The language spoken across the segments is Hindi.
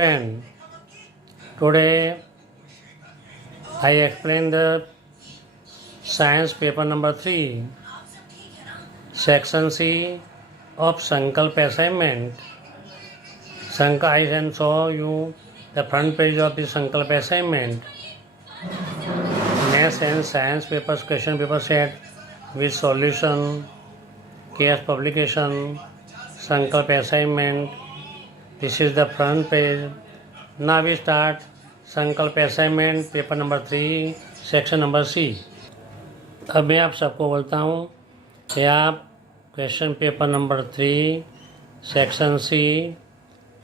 friend. Today I explain the science paper number 3, section C of Sankalp assignment. I can show you the front page of the Sankalp assignment. Maths and science papers question paper set with solution, case publication, Sankalp assignment. This is the front page. Now we start Sankalp assignment paper number 3 section number C. अब मैं आप सबको बोलता हूँ कि आप question paper number 3 section C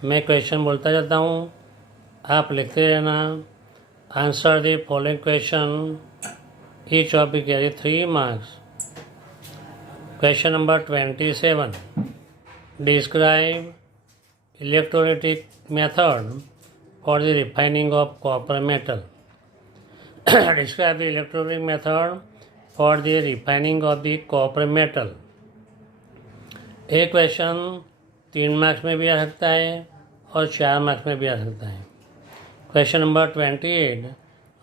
मैं क्वेश्चन बोलता जाता हूँ, आप लिखते रहना। Answer the following question, each of the carry 3 marks. Question number 27, describe electrolytic method for the refining of copper metal. Describe the electrolytic method for the refining of the copper metal. एक क्वेश्चन 3 मार्क्स में भी आ सकता है और 4 मार्क्स में भी आ सकता है। Question number 28,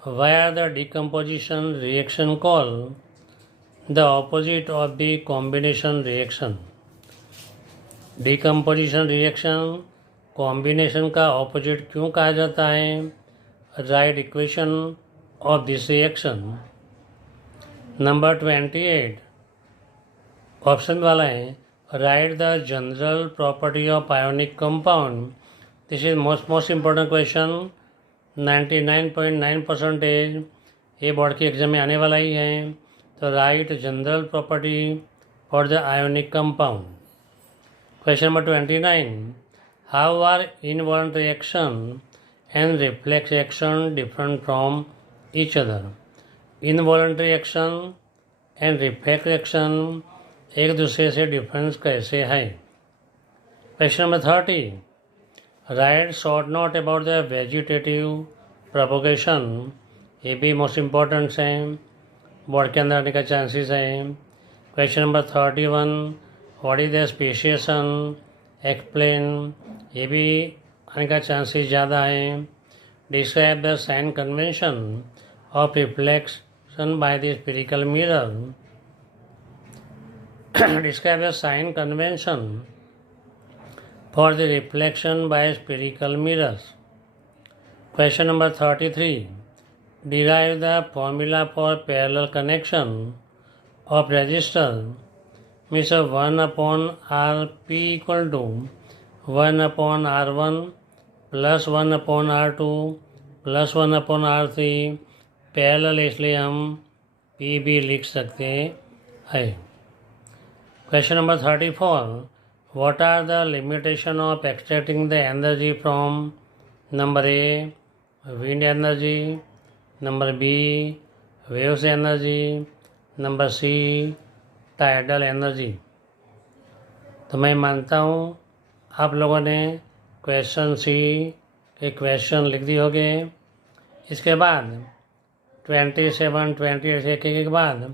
why are the decomposition reaction called the opposite of the combination reaction? Decomposition reaction combination का ऑपोजिट क्यों कहा जाता है? Right equation of this reaction. Number 28 option वाला है, write the general property of ionic compound. This is most important question, 99.9% ये बोर्ड के एग्जाम में आने वाला ही है। तो right general property for the ionic compound. Question number 29, how are involuntary action and reflex action different from each other? Involuntary action and reflex action एक दूसरे से डिफरेंस कैसे है? Question number 30, right short note about the vegetative propagation. ये भी मोस्ट इम्पॉर्टेंट हैं, बोर्ड के अंदर आने का चांसेस है। Question number 31, what is the speciation, explain. ये भी आने का चांसेस ज़्यादा है। Describe the sign convention of reflection by the spherical mirror. Describe the sign convention for the reflection by spherical mirrors. Question number 33, derive the formula for parallel connection of resistor. Means 1/RP equal to 1/R1 plus 1/R2 plus 1/R3। Parallel इसलिए हम P भी लिख सकते हैं। Question number 34, what are the limitation of extracting the energy from. Number A wind energy, number B waves energy, number C tidal energy. तो मैं मानता हूँ आप लोगों ने क्वेश्चन सी के क्वेश्चन लिख दिए होंगे। इसके बाद 27, 28 एक के बाद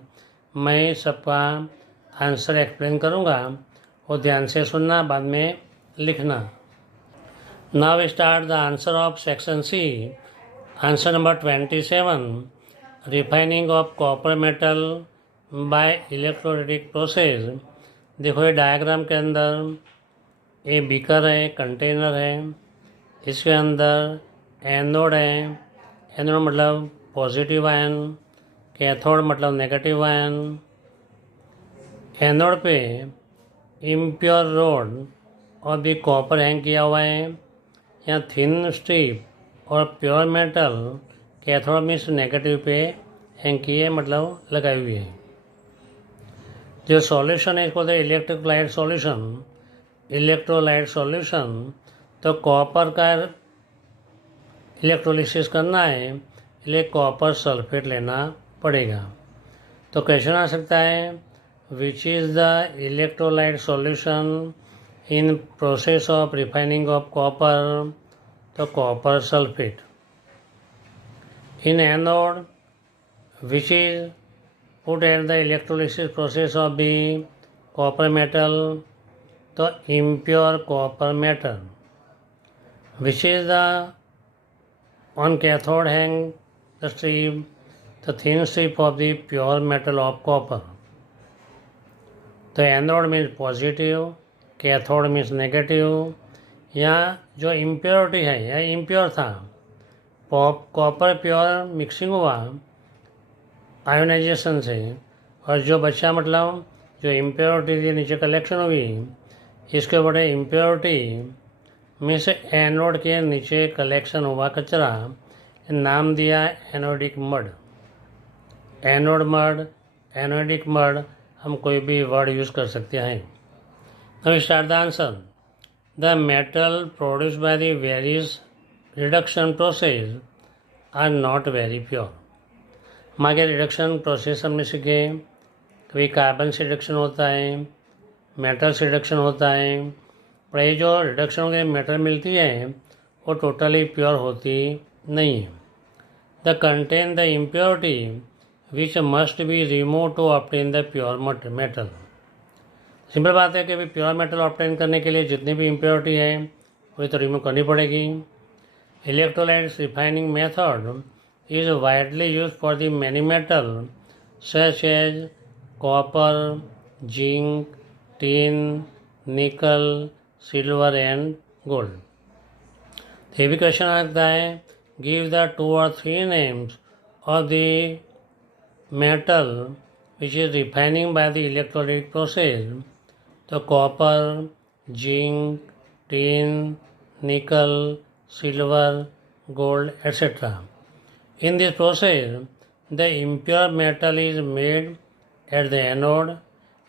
मैं सबका आंसर एक्सप्लेन करूँगा, वो ध्यान से सुनना, बाद में लिखना। Now start the answer of section C. Answer number 27, refining of copper metal by electrolytic process. देखो ये डायग्राम के अंदर ये बीकर है, कंटेनर है, इसके अंदर एनोड है। एनोड मतलब पॉजिटिव आयन, कैथोड मतलब नेगेटिव आयन। एनोड पे इम्प्योर रोड और भी कॉपर हैंग किया हुआ है। यहाँ थिन स्ट्रिप और pure metal cathode means negative पे हैंग किए, मतलब लगाई हुई है। जो सॉल्यूशन है इसको इलेक्ट्रोलाइट सॉल्यूशन। इलेक्ट्रोलाइट सॉल्यूशन तो कॉपर का इलेक्ट्रोलिसिस करना है, इसलिए कॉपर सल्फेट लेना पड़ेगा। तो क्वेश्चन आ सकता है, which is the electrolyte solution in process of refining of copper. तो copper sulphate. In anode which is put at the electrolysis process of the copper metal, तो impure copper metal। Which is the on cathode hang the strip, the thin strip of the pure metal of copper. तो anode means positive, cathode means negative. यहाँ जो इम्प्योरिटी है यह इम्प्योर था, कॉपर प्योर मिक्सिंग हुआ आयोनाइजेशन से, और जो बचा मतलब जो इम्प्योरिटी थी नीचे कलेक्शन हुई, इसके बड़े इम्प्योरिटी में से एनोड के नीचे कलेक्शन हुआ कचरा, नाम दिया anodic mud. Anode mud, anodic mud, हम कोई भी वर्ड यूज़ कर सकते हैं। Now start the answer. The metal produce by the various reduction process are not very pure. हमारे रिडक्शन प्रोसेस हमने सीखे, कभी कार्बन से रिडक्शन होता है, मेटल से रिडक्शन होता है, पर ये जो रिडक्शन के मेटल मिलती है वो टोटली प्योर होती नहीं है। The content the impurity which must be remove to obtain the pure metal. Simple बात है कि भाई प्योर मेटल ऑब्टेन करने के लिए जितनी भी इम्प्योरिटी है वही तो रिमूव करनी पड़ेगी। Electrolytes refining method is widely use for the many metal such as copper, zinc, tin, nickel, silver and gold. तो ये भी क्वेश्चन आता है, give the 2 or 3 names of the metal which is refining by the electrolytic process. तो copper, zinc, tin, nickel, silver, gold etc. In this process, the impure metal is made at the anode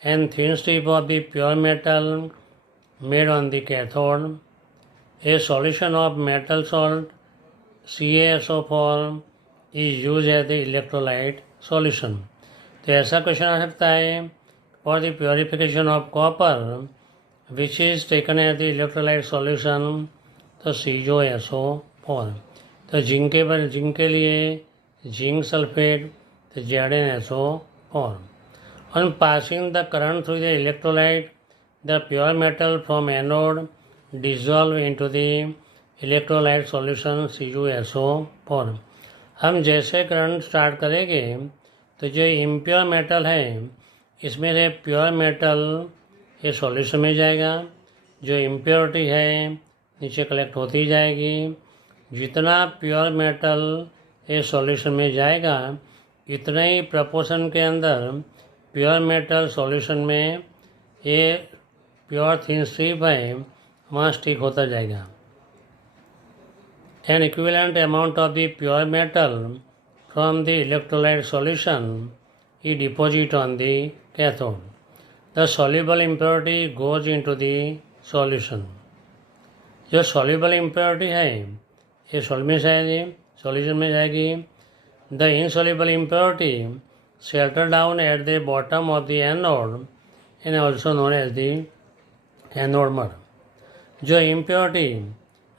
and thin strip of the pure metal made on the cathode. A solution of metal salt CaSO4 is used as the electrolyte solution. तो ऐसा क्वेश्चन आ सकता है, for the purification of copper which is taken as the electrolyte solution, तो CaSO4। तो जिंक के लिए जिंक सल्फेट, तो ZnSO4। On passing the current through the electrolyte, the pure metal from anode dissolve into the electrolyte solution CuSO4। हम जैसे करंट स्टार्ट करेंगे तो जो इम्प्योर मेटल है इसमें से प्योर मेटल ये सॉल्यूशन में जाएगा, जो इम्प्योरिटी है नीचे कलेक्ट होती जाएगी। जितना प्योर मेटल ये सॉल्यूशन में जाएगा इतना ही प्रपोर्शन के अंदर प्योर मेटल सॉल्यूशन में ये प्योर थिन स्ट्रिप है वहाँ स्टिक होता जाएगा। An equivalent amount of the pure metal from the electrolyte solution is deposited on the cathode. The soluble impurity goes into the solution. जो soluble impurity है ये solution में जाएगी। The insoluble impurity settle down at the bottom of the anode and also known as the anode mud. जो impurity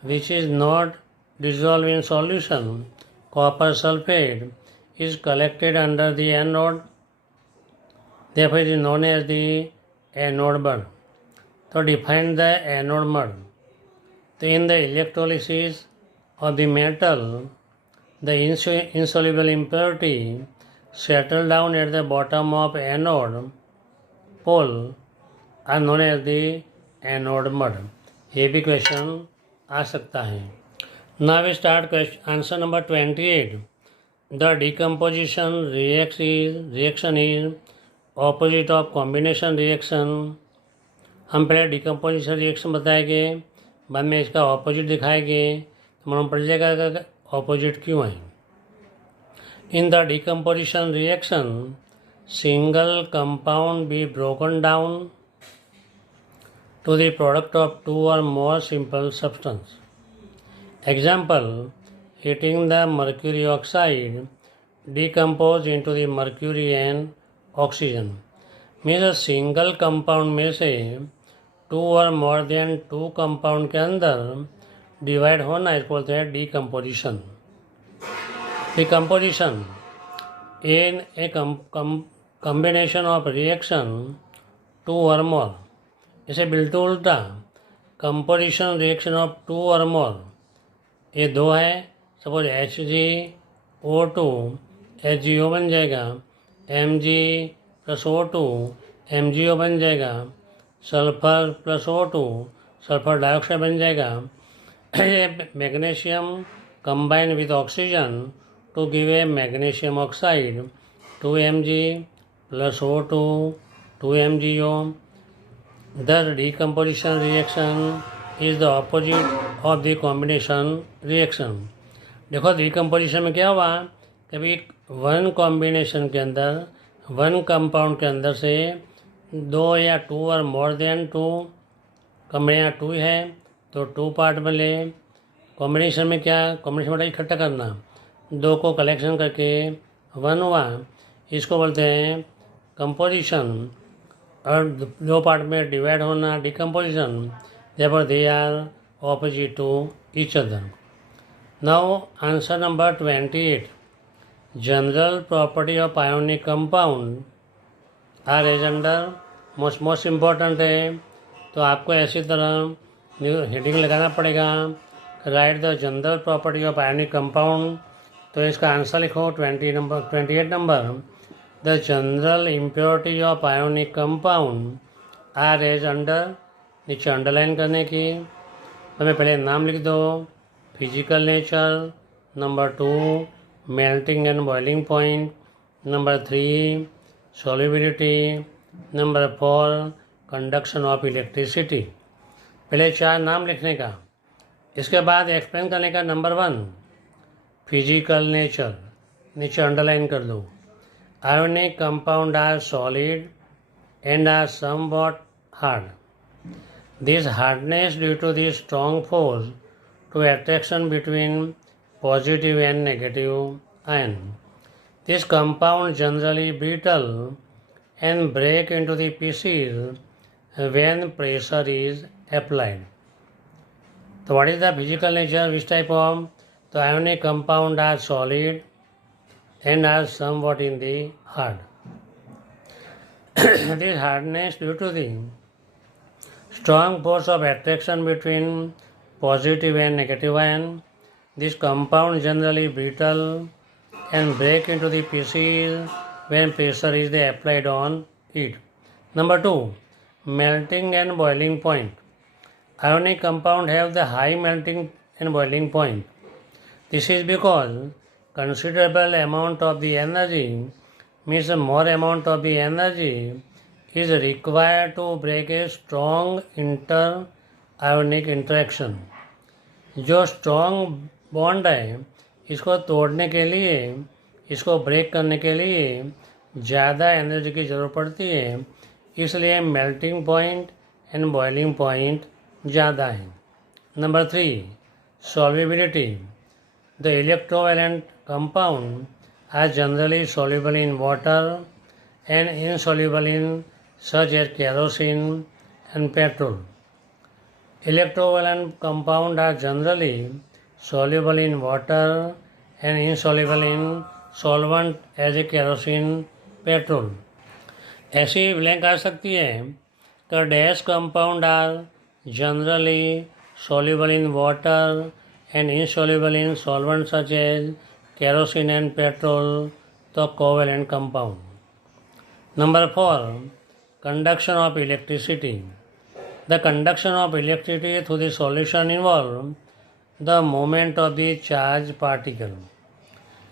which is not dissolved in solution, copper sulfate, is collected under the anode, therefore it is known as the anode mud. So define the anode mud. So in the electrolysis of the metal, the insoluble impurity settle down at the bottom of anode pole are known as the anode mud. ये भी क्वेश्चन आ सकता है। Now we start answer number 28. The decomposition reaction is opposite of combination reaction. हम पहले डिकम्पोजिशन रिएक्शन बताएंगे, बाद में इसका ऑपोजिट दिखाएंगे, तो मालूम पड़ जाएगा कि ऑपोजिट क्यों है। In the decomposition reaction single compound be broken down to the product of 2 or more simple substance. Example, heating the mercury oxide decompose into the mercury and oxygen. Means a single compound में से 2 or more than 2 compound के अंदर डिवाइड होना इसको बोलते हैं decomposition. Decomposition in a combination of reaction 2 or more. इसे बिल्कुल उल्टा, composition reaction of 2 or more ये 2 है, सपोज HgO2 HgO बन जाएगा, Mg + O2 MgO बन जाएगा, सल्फर + O2 सल्फर डाइऑक्साइड बन जाएगा। ये magnesium combine with oxygen to give a magnesium oxide 2 Mg + O2 2 MgO। The decomposition reaction is the opposite of the combination reaction। देखो डिकम्पोजिशन में क्या हुआ, कभी वन कॉम्बिनेशन के अंदर, वन कंपाउंड के अंदर से 2 या 2 और मोर देन 2, कॉम्बिनेशन 2 है तो 2 पार्ट बने। कॉम्बिनेशन में क्या, कॉम्बिनेशन मतलब इकट्ठा करना, 2 को कलेक्शन करके 1 हुआ, इसको बोलते हैं कंपोजिशन। और 2 पार्ट में डिवाइड होना decomposition. Therefore they are opposite to each other. Now answer number 28, general property of ionic compound are as under. Most important है, तो आपको ऐसी तरह हेडिंग लगाना पड़ेगा, write the general property of ionic compound. तो इसका आंसर लिखो 28 number. The general impurity of ionic compound are as under। नीचे अंडरलाइन करने की, हमें पहले नाम लिख दो, physical nature, number 2 melting and boiling point, number 3 solubility, number 4 conduction of electricity. पहले 4 नाम लिखने का, इसके बाद एक्सप्लेन करने का। नंबर 1 फिजिकल नेचर, नीचे अंडरलाइन कर दो। Ionic compounds are solid and are somewhat hard. This hardness due to the strong force to attraction between positive and negative ion. This compound generally brittle and break into the pieces when pressure is applied. So what is the physical nature? Which type of? The ionic compounds are solid and are somewhat in the hard. This hardness due to the strong force of attraction between positive and negative ion. This compound generally brittle and break into the pieces when pressure is applied on it. Number 2, melting and boiling point. Ionic compound have the high melting and boiling point. This is because considerable amount of the energy, means more amount of the energy is required to break a strong inter-ionic interaction। जो स्ट्रॉन्ग बॉन्ड है, इसको तोड़ने के लिए, इसको ब्रेक करने के लिए ज़्यादा एनर्जी की ज़रूरत पड़ती है, इसलिए melting point and boiling point ज़्यादा है। Number 3 solubility. The electrovalent compound are generally soluble in water and insoluble in such as kerosene and petrol. Electrovalent compounds are generally soluble in water and insoluble in solvent as a kerosene, petrol। ऐसी ब्लैंक आ सकती है कि dash compound are generally soluble in water and insoluble in solvents such as kerosene and petrol, the covalent compound। Number 4 conduction of electricity। The conduction of electricity through the solution involve the movement of the charged particle।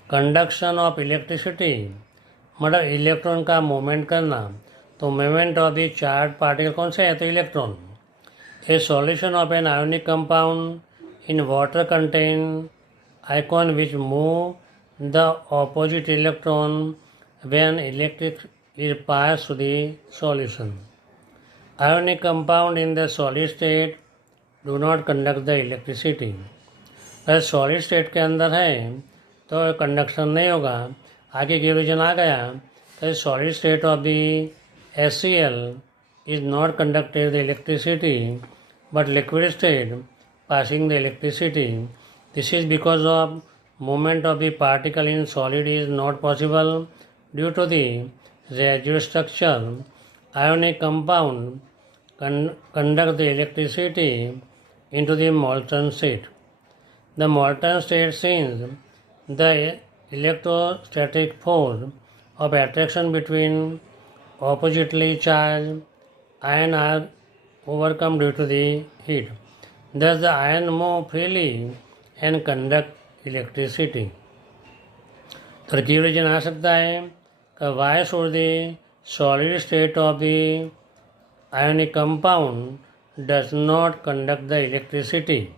conduction of electricity मतलब इलेक्ट्रॉन का मूवमेंट करना, तो movement of the charge particle कौन सा है, तो electron. A solution of an ionic compound in water contain ion which move the opposite electron when electric is passed through the solution। Ionic compound in the solid state do not conduct the electricity। अगर सॉलिड स्टेट के अंदर है तो कंडक्शन नहीं होगा। आगे की रीजन आ गया, तो solid state of the HCl is not conducted the electricity but liquid state passing the electricity। This is because of movement of the particle in solid is not possible due to the residue structure। Ionic compound conduct the electricity into the molten state। The molten state, since the electrostatic force of attraction between oppositely charged ions are overcome due to the heat. Thus the ion move freely and conduct electricity. तरकीब रीजन आ सकता है कि why should the solid state of the ionic compound does not conduct the electricity?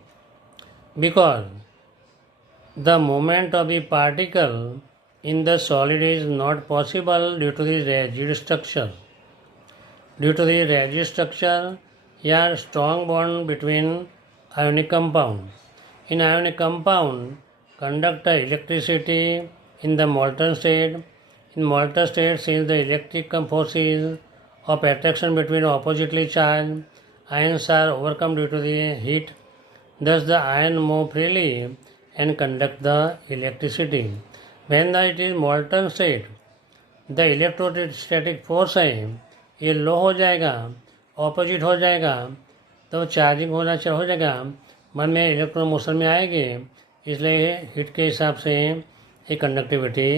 Because the movement of the particle in the solid is not possible due to the rigid structure. Due to the rigid structure, here strong bond between ionic compound. In ionic compound, conduct electricity in the molten state. In molten state, since the electric forces of attraction between oppositely charged ions are overcome due to the heat, thus the ion move freely and conduct the electricity. When it is molten state, the electrostatic force है ये लो हो जाएगा, ऑपोजिट हो जाएगा, तो चार्जिंग हो जाएगा, मन में इलेक्ट्रॉन मोशन में आएंगे, इसलिए हीट के हिसाब से ये कंडक्टिविटी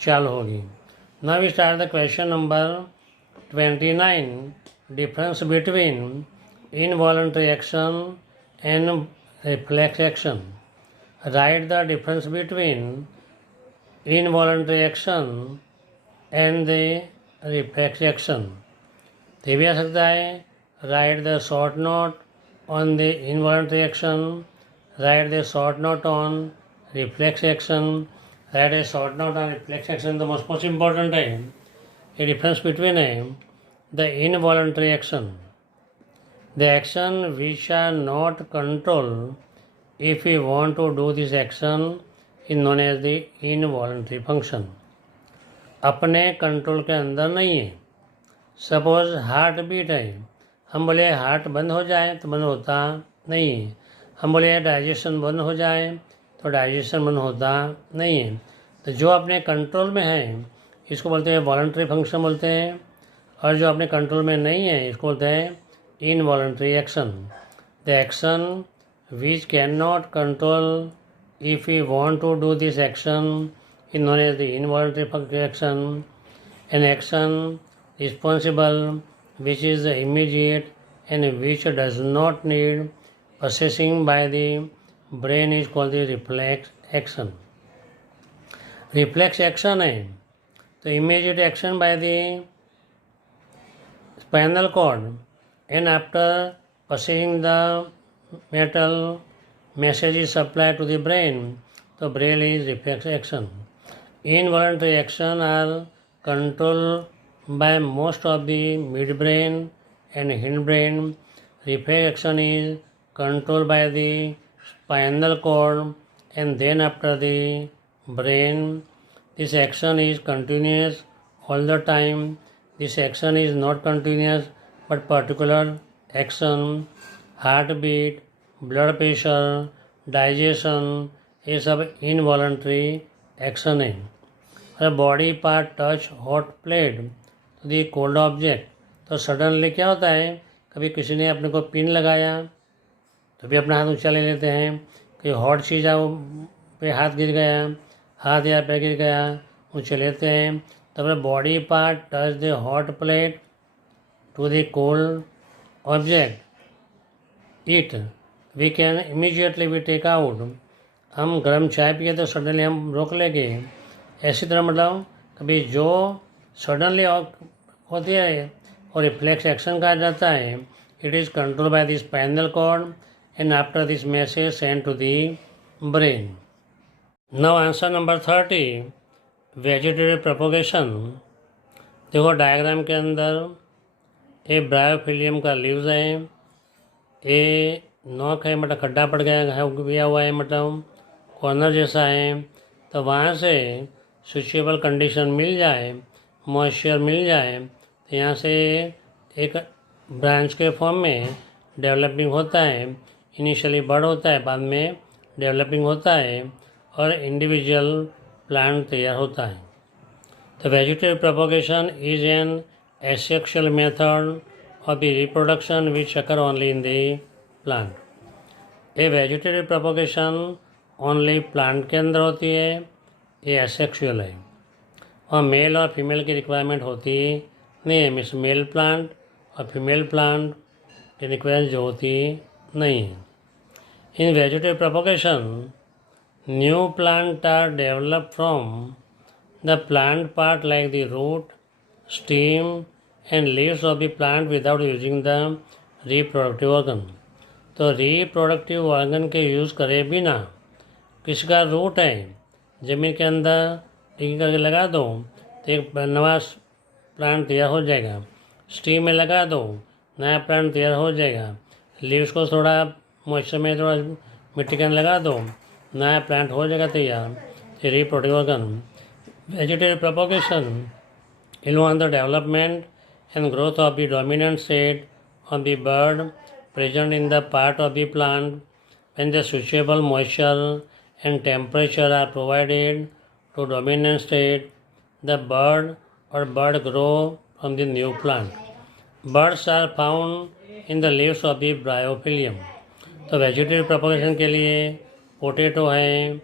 चालू होगी. Now we start the question number 29. Difference between involuntary action and reflex action. Write the difference between involuntary action and the reflex action. ये भी आ सकता है write the short note on the involuntary action, write the short note on reflex action. Write the short note on reflex action तो मोस्ट इम्पॉर्टेंट है. ये डिफरेंस बिटवीन है the involuntary action, the action which are not control. If you want to do this action is known as the involuntary function. अपने कंट्रोल के अंदर नहीं है. सपोज हार्ट बीट है, हम बोले हार्ट बंद हो जाए तो बंद होता नहीं है. हम बोले डाइजेशन बंद हो जाए तो डाइजेशन बंद होता नहीं है. तो जो अपने कंट्रोल में है इसको बोलते हैं वॉलंटरी फंक्शन बोलते हैं, और जो अपने कंट्रोल में नहीं है इसको बोलते हैं involuntary action. The action which can not control if you want to do this action is known as the involuntary action. An action responsible which is immediate and which does not need processing by the brain is called the reflex action. Reflex action है तो immediate action by the spinal cord, and after processing the metal message is supplied to the brain, so brain is reflex action. Involuntary action are controlled by most of the midbrain and hindbrain. Reflex action is controlled by the spinal cord and then after the brain. This action is continuous all the time. This action is not continuous but particular action. Heartbeat, blood pressure, digestion ये सब इनवॉलंटरी एक्शन है. अगर body part touch hot plate तो दी कोल्ड ऑब्जेक्ट, तो सडनली क्या होता है, कभी किसी ने अपने को पिन लगाया तो भी अपना हाथ ऊंचा ले लेते हैं. कहीं हॉट चीज़ पे हाथ गिर गया, हाथ या पैर गिर गया, ऊँचे लेते हैं. तो अपने body part touch the hot plate to the cold object it we can immediately we take out. हम गर्म चाय पिए तो सडनली हम रोक लेंगे. ऐसी तरह मतलब कभी जो सडनली होती है और रिफ्लेक्स एक्शन कहा जाता है, it is control by the spinal cord and after this message send to the brain. Now answer number 30, vegetative propagation. देखो डायग्राम के अंदर ये ब्रायोफिलियम का लीव्स है, ये नोक है मतलब खड्डा पड़ गया हुआ है, मतलब कॉर्नर जैसा है. तो वहाँ से स्विचेबल कंडीशन मिल जाए, मॉइस्चर मिल जाए, तो यहाँ से एक ब्रांच के फॉर्म में डेवलपिंग होता है. इनिशियली बड़ होता है, बाद में डेवलपिंग होता है और इंडिविजुअल प्लांट तैयार होता है. तो vegetative propagation is an asexual method of the reproduction which occur only in the plant. A vegetative propagation only plant के अंदर होती है, ये एसेक्सुअल है। और मेल और फीमेल की रिक्वायरमेंट होती नहीं है, मीन्स मेल प्लांट और फीमेल प्लांट की रिक्वायरमेंट जो होती नहीं है। In vegetative propagation new plant are develop from the plant part like the root, stem and leaves of the plant without using the reproductive organ. तो रिप्रोडक्टिव ऑर्गन के यूज़ करे बिना, किसी का रूट है ज़मीन के अंदर टिकी करके लगा दो तो एक नया प्लांट तैयार हो जाएगा। स्टीम में लगा दो, नया प्लांट तैयार हो जाएगा। लीव्स को थोड़ा मॉइस्चर में थोड़ा मिट्टी के अंदर लगा दो, नया प्लांट हो जाएगा तैयार। Reproductive organ vegetative propagation involve the development and growth of the dominant state of the bird present in the part of the plant when the suitable moisture and temperature are provided to dominant state, the bird or bird grow from the new plant. Birds are found in the leaves of the bryophyllum. तो वेजिटेटिव प्रोपगेशन के लिए पोटैटो है,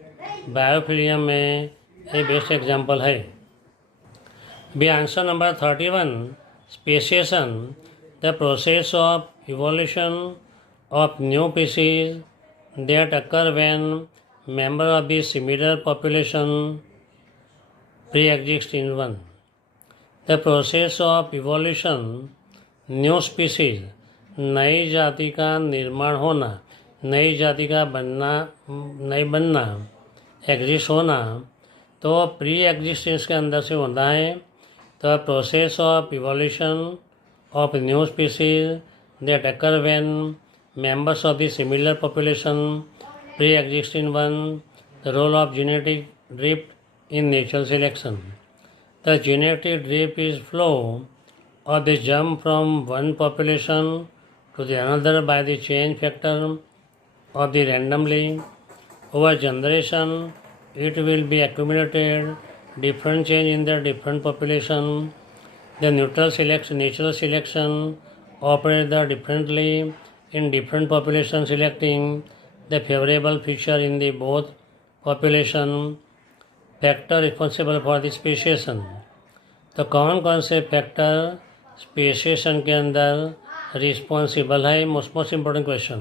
बायोफिलियम में ये बेस्ट एग्जाम्पल है। Be answer number 31. Speciation, the process of evolution of new species that occur when members of the similar population pre-exist in one. The process of evolution, new species, नई जाति का निर्माण होना, नई जाति का बनना, एग्जिस्ट होना, तो प्री एग्जिस्टेंस के अंदर से होता है। The process of evolution of new species that occur when members of the similar population pre-exist in one. The role of genetic drift in natural selection. The genetic drift is flow of the jump from one population to the another by the change factor of the randomly. Over generation, it will be accumulated different change in the different population. The natural selection operates differently in different populations, selecting the favorable feature in the both population. Factor responsible for the speciation. तो कौन से फैक्टर स्पेसिएशन के अंदर रिस्पॉन्सिबल है? Most important question.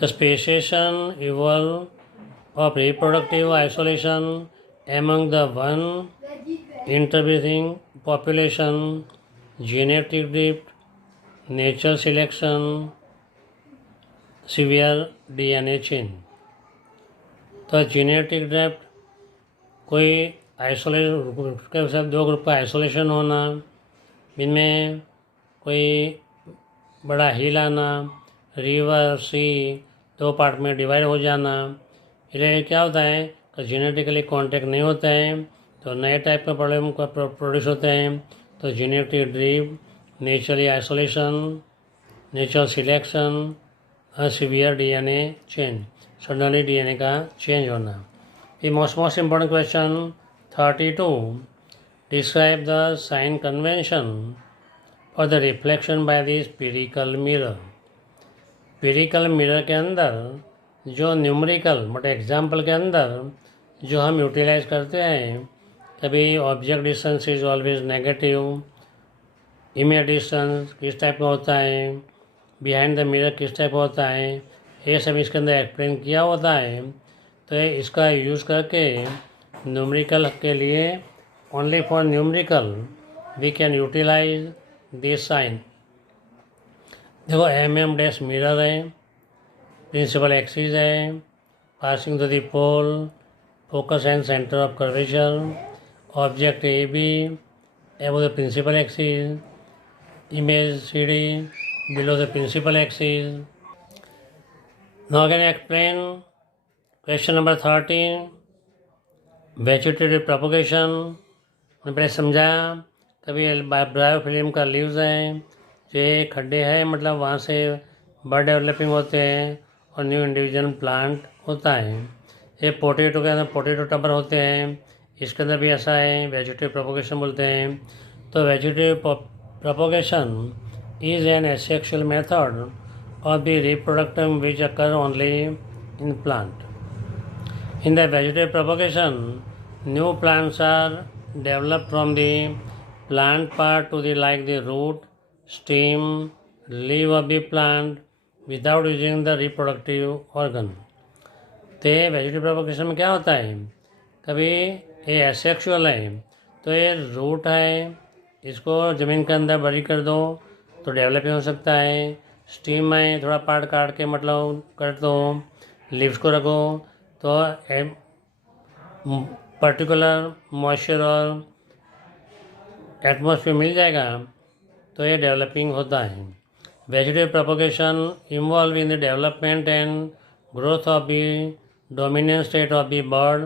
तो speciation evolve of reproductive isolation among the one interbreeding population, genetic drift, natural selection, severe DNA change. तो जेनेटिक ड्रिफ्ट कोई आइसोलेशन के साथ दो ग्रुप का आइसोलेशन होना, इनमें कोई बड़ा हिल आना, रिवर सी दो पार्ट में डिवाइड हो जाना, इसलिए क्या होता है कि जेनेटिकली कॉन्टैक्ट नहीं होता है तो नए टाइप का प्रॉब्लम का प्रोड्यूस होते हैं। तो genetic drift, naturally isolation, natural selection, severe DNA change, suddenly DNA का चेंज होना। ये most important question 32. Describe the sign convention for the reflection by the spherical mirror. Spherical mirror के अंदर जो न्यूमेरिकल एग्जाम्पल के अंदर जो हम यूटिलाइज करते हैं, कभी object distance is always negative, image distance किस टाइप का होता है, बिहाइंड द मिरर किस टाइप का होता है, ये सब इसके अंदर एक्सप्लेन किया होता है। तो इसका यूज़ करके न्यूमेरिकल के लिए only for numerical we can utilize this sign. देखो MM- मिरर है, प्रिंसिपल एक्सिस है, passing to the pole, focus and centre of curvature, object AB above the principal axis, image CD below the principal axis. Now can I explain question number 13. Vegetative propagation मैंने पहले समझाया, कभी ब्रायोफिल्म का लीव्स हैं जो ये खड्डे हैं, मतलब वहाँ से बर्ड डेवलपिंग होते हैं और न्यू इंडिविजुअल प्लांट होता है। ये पोटैटो के अंदर पोटैटो टबर होते हैं, इसके अंदर भी ऐसा है, वेजिटेटिव प्रोपगेशन बोलते हैं। तो vegetative propagation is an asexual method of the reproduction which occur only in plant. In the vegetative propagation, new plants are developed from the plant part to the like the root, stem, leaf of the plant without using the reproductive organ. तो वेजिटेटिव प्रोपगेशन में क्या होता है, कभी ये एसेक्सुअल है तो ये रूट है, इसको ज़मीन के अंदर बड़ी कर दो तो डेवलप हो सकता है। स्टीम है, थोड़ा पार्ट काट के मतलब कर दो, लीव्स को रखो तो पर्टिकुलर मॉइस्चर और एटमॉस्फेयर मिल जाएगा तो ये डेवलपिंग होता है। Vegetative propagation involve in the development and growth of the dominant state of the bird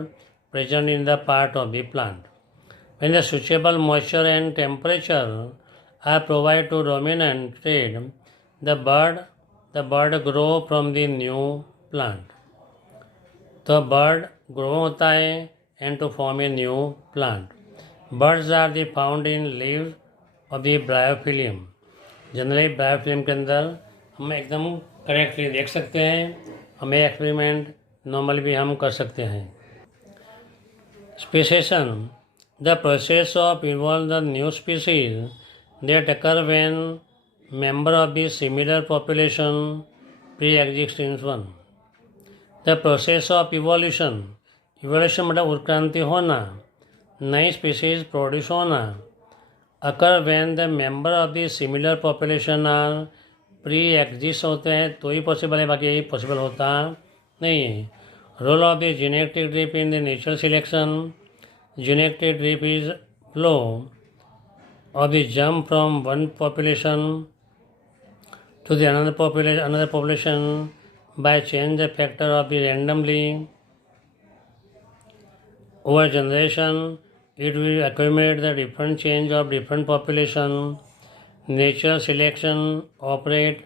present in the part of the plant. When the suitable moisture and temperature are provided to dominant state, the bird grow from the new plant. तो bird grow होता है and to form a new plant. Birds are the found in leaves of the bryophyllum. Generally bryophyllum के अंदर हम एकदम करेक्टली देख सकते हैं, हमें एक्सपेरिमेंट नॉर्मल भी हम कर सकते हैं। Speciation, the process of evolve the new species that occur when member of the similar population pre existing one. The process of evolution, evolution मतलब उत्क्रांति होना, नई स्पीसीज प्रोड्यूस होना, occur when the member of the similar population are pre exist होते हैं तो ही पॉसिबल है, बाकी यही पॉसिबल होता नहीं है। Role of the genetic drift in the natural selection, genetic drift is flow of the jump from one population to the another population by change the factor of the randomly over generation. It will accumulate the different change of different population. Natural selection operate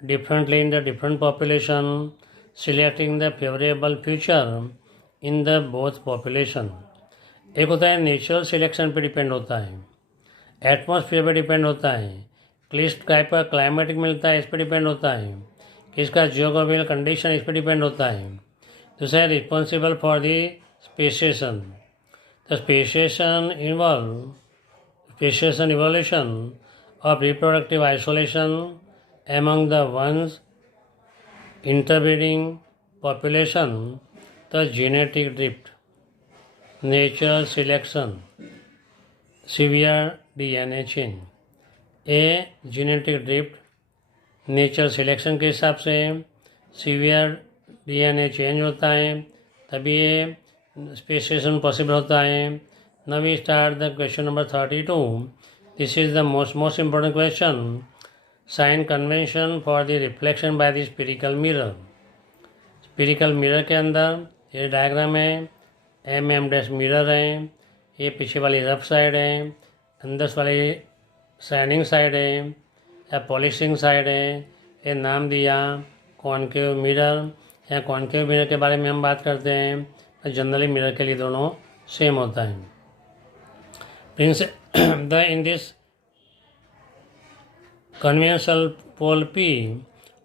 differently in the different population, selecting the favorable future in the both population. एक होता है नेचुरल सिलेक्शन पे डिपेंड होता है, एटमॉस्फेयर पे डिपेंड होता है, किस टाइप का क्लाइमेटिक मिलता है इस पर डिपेंड होता है, किसका जियोग्राफिकल कंडीशन इस पर डिपेंड होता है। दूसरा है responsible for the speciation. The speciation evolution of reproductive isolation among the ones interbreeding population, the genetic drift, natural selection, severe DNA change. A genetic drift nature selection के हिसाब से सीवियर डीएनए चेंज होता है, तभी ये स्पेसिएशन पॉसिबल होता है। Now we start the question number 32। This is the most important question. Sign convention for the reflection by the spherical mirror. Spherical mirror के अंदर ये डायग्राम है, एम डैश मिरर है, ये पीछे वाली रफ साइड है, अंदर वाली शाइनिंग साइड है या पॉलिशिंग साइड है। ये नाम दिया कॉनकेव मिरर या कॉनकेव मिरर के बारे में हम बात करते हैं, तो जनरली मिरर के लिए दोनों सेम होता है। In this conventional pole P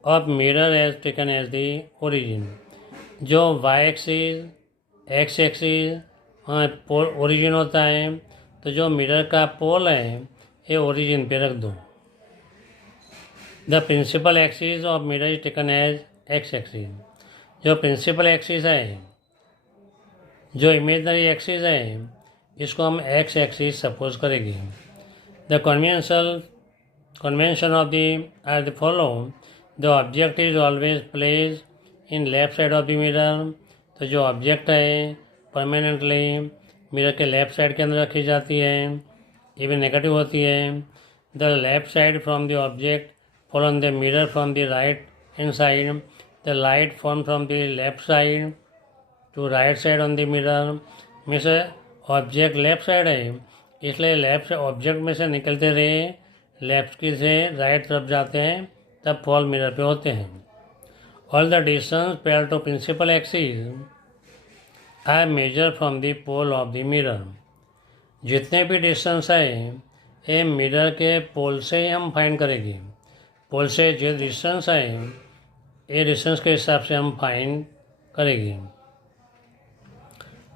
of mirror as taken as the origin. जो Y axis X axis pole origin होता है, तो जो मिरर का पोल है ये ओरिजिन पे रख दो। The principal axis of mirror is taken as X axis. जो प्रिंसिपल एक्सिस है, जो इमेजनरी एक्सिस है, इसको हम एक्स एक्सिस सपोज करेंगे। The convention of the are the follow. The object is always place in left side of the mirror. तो जो ऑब्जेक्ट है परमानेंटली मिरर के लेफ्ट साइड के अंदर रखी जाती है, ये भी नेगेटिव होती है। The left side from the object fall on the mirror from the right hand side. The light formed from the left side to right side on the mirror. में से ऑब्जेक्ट लेफ्ट साइड है, इसलिए लेफ्ट ऑब्जेक्ट में से निकलते रहे लेफ्ट की से राइट तरफ जाते हैं, तब फॉल मिरर पे होते हैं। All the distance parallel to principal axis are measure from the pole of the mirror. जितने भी डिस्टेंस है ये मिरर के पोल से ही हम फाइंड करेंगे। पोल से जो डिस्टेंस है ये डिस्टेंस के हिसाब से हम फाइंड करेंगे।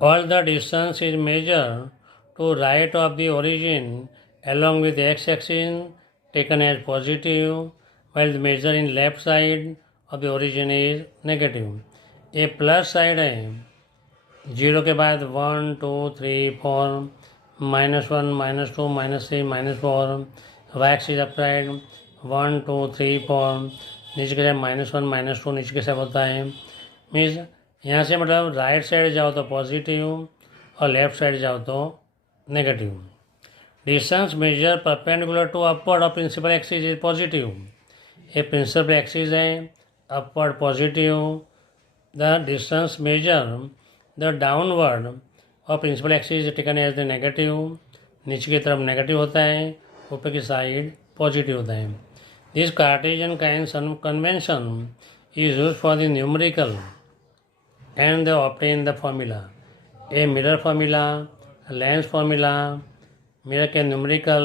All the distance is measured to right of the origin along with x-axis taken as positive, while the measure in left side of the origin is negative. ये प्लस साइड है, 0 के बाद 1 2 3 4 -1 -2 -3 -4, y एक्सिस अपसाइड 1 2 3 4, नीचे के साइड -1 -2 नीचे के साइड होता है। मीन्स यहाँ से मतलब राइट साइड जाओ तो पॉजिटिव और लेफ्ट साइड जाओ तो negative. Distance measure perpendicular to upward और प्रिंसिपल एक्सिस इज पॉजिटिव। ये प्रिंसिपल एक्सिस है, upward positive. The distance measure the downward और principal axis taken as the negative. नीचे की तरफ नेगेटिव होता है, ऊपर की साइड पॉजिटिव होता है। This Cartesian convention is used for the numerical and they obtain the formula. A mirror formula, lens formula, mirror के न्यूमेरिकल,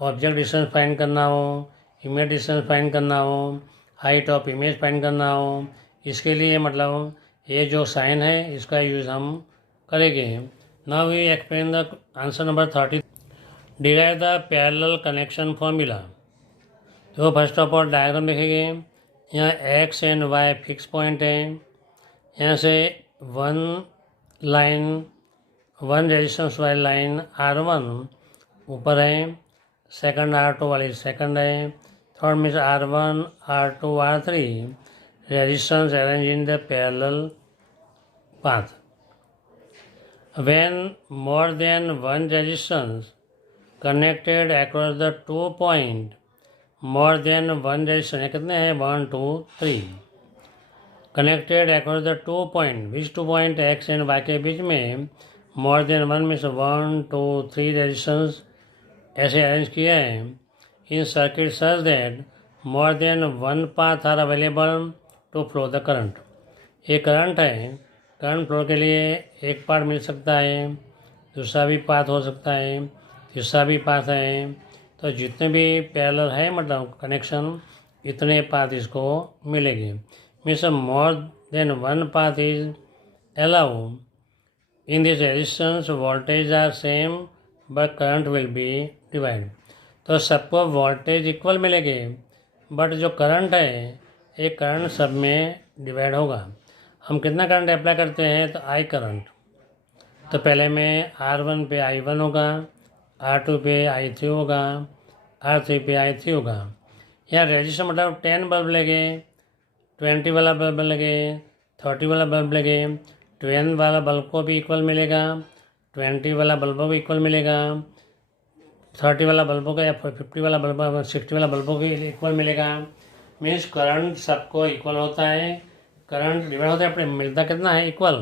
ऑब्जेक्ट डिस्टेंस फाइंड करना हो, इमेज डिस्टेंस फाइंड करना हो, हाइट ऑफ इमेज फाइंड करना हो, इसके लिए मतलब ये जो साइन है इसका यूज़ हम करेंगे। Now we explain the answer number 30। Derive the parallel connection formula. तो फर्स्ट ऑफ ऑल डायग्राम देखेंगे। यहाँ X and Y fix point है। यहाँ से वन रेजिस्टेंस वाली लाइन R1 ऊपर है, सेकंड R2 वाली सेकंड है, third means R1 R2 R3 resistance arrange in the parallel path. When more than one resistance connected across the two point, more than one resistance कितने हैं 1 2 3 connected across the two point, which two point X and Y के बीच में more than one means 1 2 3 resistance ऐसे अरेंज किया है in circuit such that more than one path are available to flow the current. ये करंट है, करंट फ्लो के लिए एक पाथ मिल सकता है, दूसरा भी पाथ हो सकता है, तीसरा भी पाथ है। तो जितने भी पैरेलल है मतलब कनेक्शन, इतने पाथ इसको मिलेंगे। Means more than one path is allow in this resistance, voltage are same but current will be divide. तो सबको वोल्टेज इक्वल मिलेंगे बट जो करंट है एक करंट सब में डिवाइड होगा। हम कितना करंट अप्लाई करते हैं तो आई करंट, तो पहले में R1 पे I1 होगा, R2 पे I3 होगा, R3 पे I3 होगा। यहाँ रेजिस्टर मतलब 10 बल्ब लगे, 20 वाला बल्ब लगे, 30 वाला बल्ब लगे, 10 वाला बल्ब को भी इक्वल मिलेगा, 20 वाला बल्ब को भी इक्वल मिलेगा, 30 वाला बल्बों का या 50 वाला बल्ब 60 वाला बल्बों को इक्वल मिलेगा। मीन्स करंट सबको इक्वल होता है, करंट डिवाइड होता है, अपने मिलता कितना है इक्वल।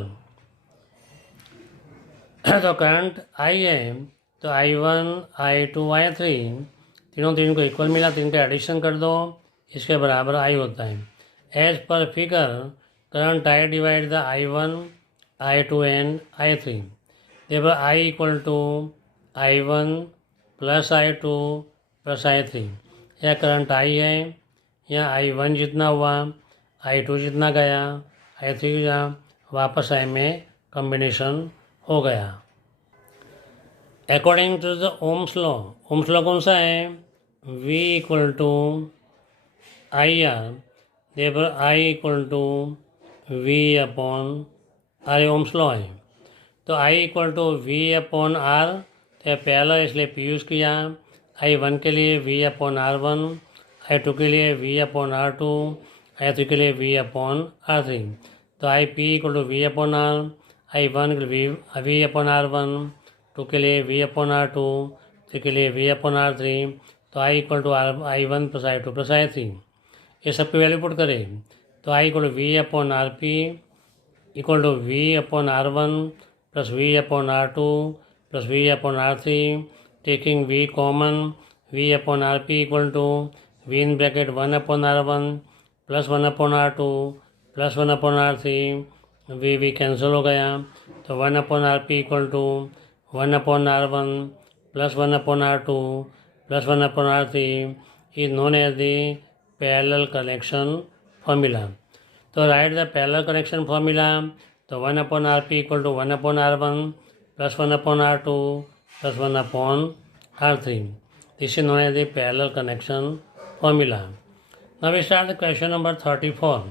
तो करंट आई है तो I1 I2 I3 तीन को इक्वल मिला, तीन का एडिशन कर दो, इसके बराबर I होता है। As per figure current I divide the I1 I2 and I3, therefore I equal to I1 plus I2 plus I3। यह करंट I है, यहाँ I1 जितना हुआ, I2 जितना गया, I3 गया, वापस I में कॉम्बिनेशन हो गया। According to the Ohm's law, Ohm's law कौन सा है, V equal to IR, therefore I equal to V upon R, Ohm's law है। तो I equal to V upon R, तो पहला इसलिए P यूज़ किया। I1 के लिए V अपॉन R1, I2 के लिए V अपॉन R2, I3 के लिए V अपॉन R3। तो IP equal to V upon R, I1 के लिए V अपॉन R1, 2 के लिए V अपॉन R2, 3 के लिए V अपॉन R3। तो I equal to I1 plus I2 plus I3, ये सब की वैल्यू पुट करें तो I equal to V upon RP equal to V upon R1 plus V upon R2 plus V upon R3, taking V common, V upon RP equal to V in bracket 1 upon R1 plus 1 upon R2 plus 1 upon R3, V cancel हो गया। तो 1 upon RP equal to 1 upon R1 plus 1 upon R2 plus 1 upon R3 is known as the parallel connection formula. तो write the parallel connection formula तो 1/RP equal to 1/R1 plus 1/R2 plus 1/R3. This is known as the parallel connection formula. Now we start the question number 34.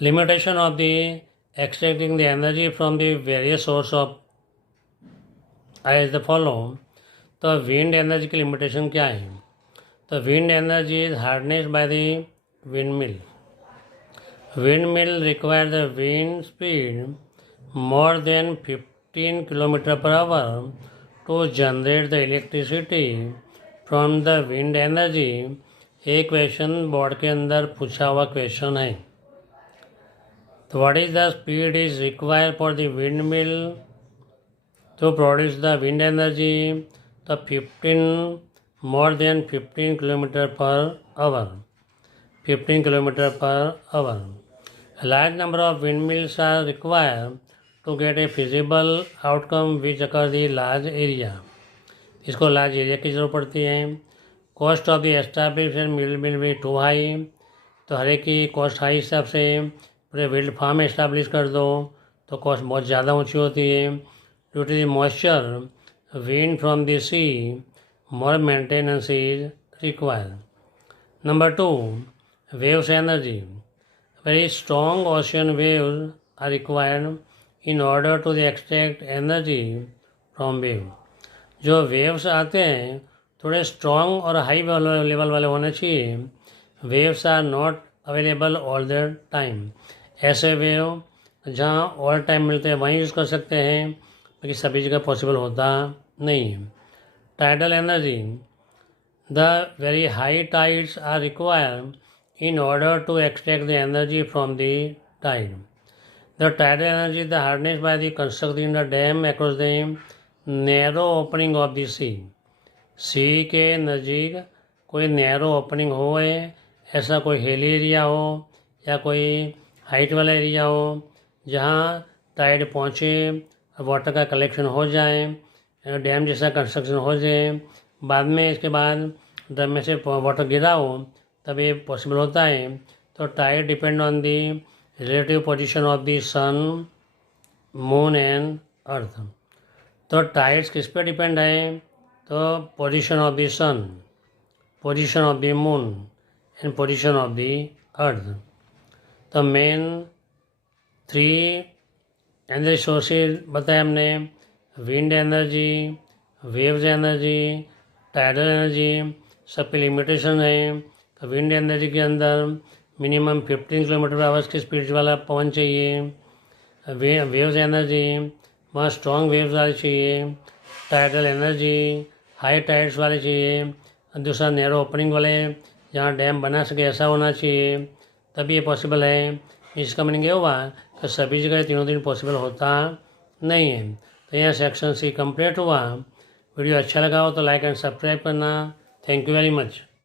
Limitation of the extracting the energy from the various source of as the follow. तो विंड एनर्जी की लिमिटेशन क्या है? तो wind energy is harnessed by the wind mill. Windmill requires the wind speed more than 15 km/h to generate the electricity from the wind energy. ये क्वेश्चन बोर्ड के अंदर पूछा हुआ क्वेश्चन है. तो what is the speed is required for the windmill to produce the wind energy? तो 15 more than 15 km/h. 15 km/h. A large number of windmills are required to get a feasible outcome which occurs in large area. इसको लार्ज एरिया की ज़रूरत पड़ती है. Cost of the establishment mill will be too high. तो हर एक की कॉस्ट हाई हिसाब से पूरे विल्ड फार्म एस्टैब्लिश कर दो तो कॉस्ट बहुत ज़्यादा ऊँची होती है. Due to the moisture wind from the sea more maintenance is required. Number 2, waves energy. Very strong ocean waves are required in order to extract energy from wave. जो waves आते हैं थोड़े strong और high level वाले होने चाहिए. Waves are not available all the time. ऐसे wave जहाँ all time मिलते हैं वहीं यूज़ कर सकते हैं, लेकिन सभी जगह पॉसिबल होता नहीं है. Tidal energy. The very high tides are required in order to extract the energy from the tide. The tidal energy is harnessed by the constructing the dam across the narrow opening of the sea. sea के नज़दीक कोई नैरो ओपनिंग हो, ऐसा कोई हिली एरिया हो या कोई हाइट वाला एरिया हो जहाँ टाइड पहुँचे, वाटर का कलेक्शन हो जाए, डैम जैसा कंस्ट्रक्शन हो जाए, बाद में इसके बाद डैम में से वाटर गिरा हो, तब ये पॉसिबल होता है. तो tide depend on the relative position of the sun, moon and earth. तो टाइड्स किस पे डिपेंड है? तो position of the sun, position of the moon and position of the earth. तो मेन 3 एनर्जी सोर्सेज बताए हमने. Wind energy, waves energy, tidal energy. सबकी लिमिटेशन है. तो विंड एनर्जी के अंदर मिनिमम 15 km/h की स्पीड वाला पवन चाहिए. वेव्स एनर्जी वहाँ स्ट्रॉन्ग वेव्स वाली चाहिए. टाइडल एनर्जी हाई टाइड्स वाले चाहिए. दूसरा नैरो ओपनिंग वाले जहाँ डैम बना सके ऐसा होना चाहिए, तभी ये पॉसिबल है. इसका मीनिंग ये हुआ कि सभी जगह तीनों दिन पॉसिबल होता नहीं है. तो यह सेक्शन C कंप्लीट हुआ. वीडियो अच्छा लगा हो तो लाइक एंड सब्सक्राइब करना. Thank you very much.